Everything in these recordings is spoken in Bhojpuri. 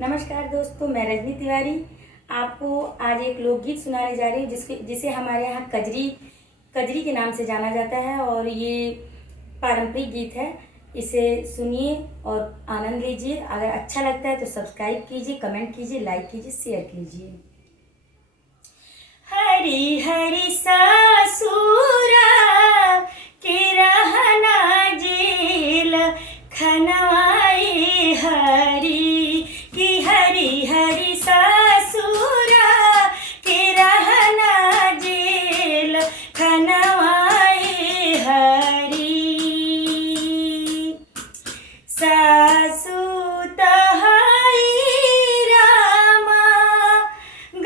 नमस्कार दोस्तों, मैं रजनी तिवारी आपको आज एक लोकगीत सुनाने जा रही हूँ जिसे हमारे यहाँ कजरी कजरी के नाम से जाना जाता है और ये पारंपरिक गीत है। इसे सुनिए और आनंद लीजिए। अगर अच्छा लगता है तो सब्सक्राइब कीजिए, कमेंट कीजिए, लाइक कीजिए, शेयर कीजिए। हरी हरी सासुरा के रहना जेल खनवाई हरी की हरी हरी सासुरा के रहना जेल खनवाई हरी। सासु तहाई रामा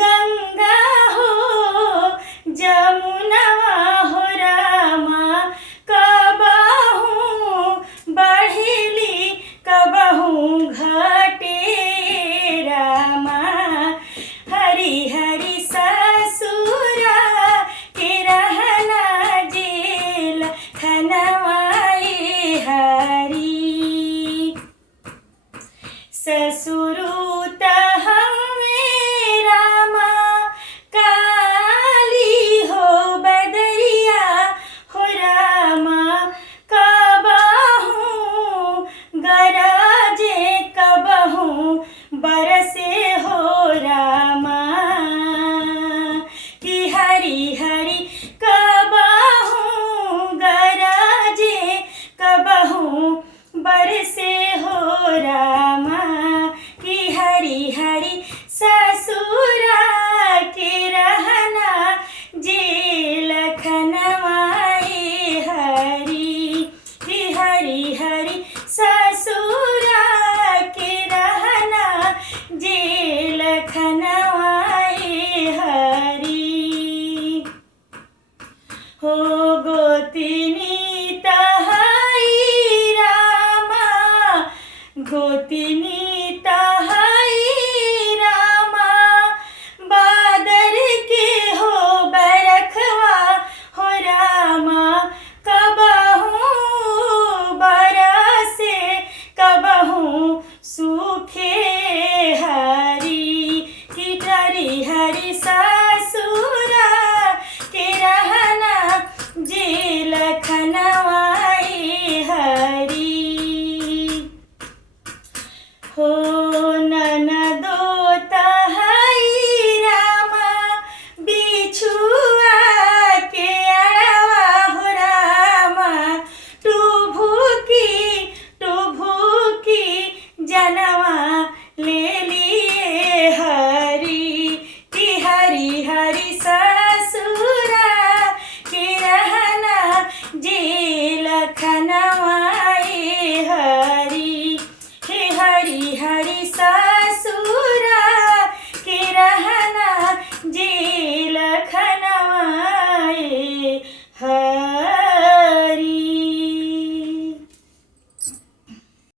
गंगा हो जमुनवा हो रामा कबहू बढ़ेली कबहू घटे रामा। हरी हरी ससुरा के रहना जेल खनवाई हरी। ससुरु तहमे रामा काली हो बदरिया हो रामा कबहू गरजे कबहू बरसे हो रामा कि हरी हरी कबहू गरजे कबहू बरसे हो रामा कि हरी हरी ससुरा के रहना जेल खनवाई हरी कि हरी हरी ससुरा के रहना जेल खनवाई हरी। हो गोतिनी तहाई रामा गोतिनी तहाई रामा बादर के हो बरखवा हो रामा कबहू बरसे कबहू सूखे हरी कि हरी हरी ससुरा के रहना जेल खनवाई हरी। हो ननदो तहाई रामा बिछुआ के अड़वा हो रामा टुभुकी जनवा ले लिए हरी कि हरी हरी ससुरा के रहना जेल खनवाई हरी। हे हरी हरी सा